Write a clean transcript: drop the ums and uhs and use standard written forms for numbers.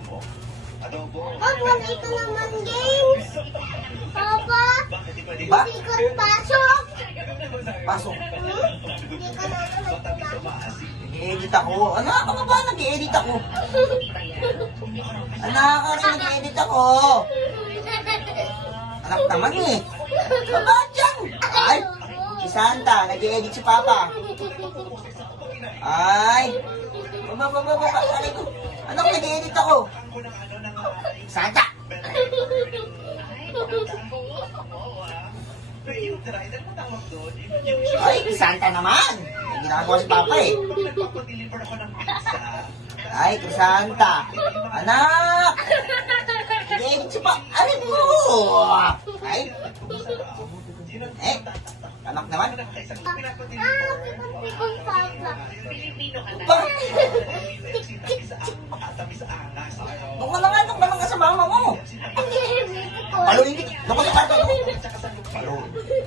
Papa, ito naman games. Papa, Ba? hindi ko pasok. Pasok. Hindi ko naman nagpapasok. Nag-edit ako. Anak, ano ba? Nag-edit ako. Anak, kasi nag-edit ako. Anak naman eh. Baba dyan. Ay, si Santa, nag-edit si Papa. Ay. Baba. Aray ko. Anak, nag-edit ako. Santa. Ay, Santa naman. May ginagawa si Papa eh. Ay, Santa. Anak. Nag-edit si Papa. Aray ko. Ay. Anak naman. Pikon, Papa. Pa. Doon ka lang sa mama mo. Pikon. Paluin kita. Doon ka sa kwarto. Paluin.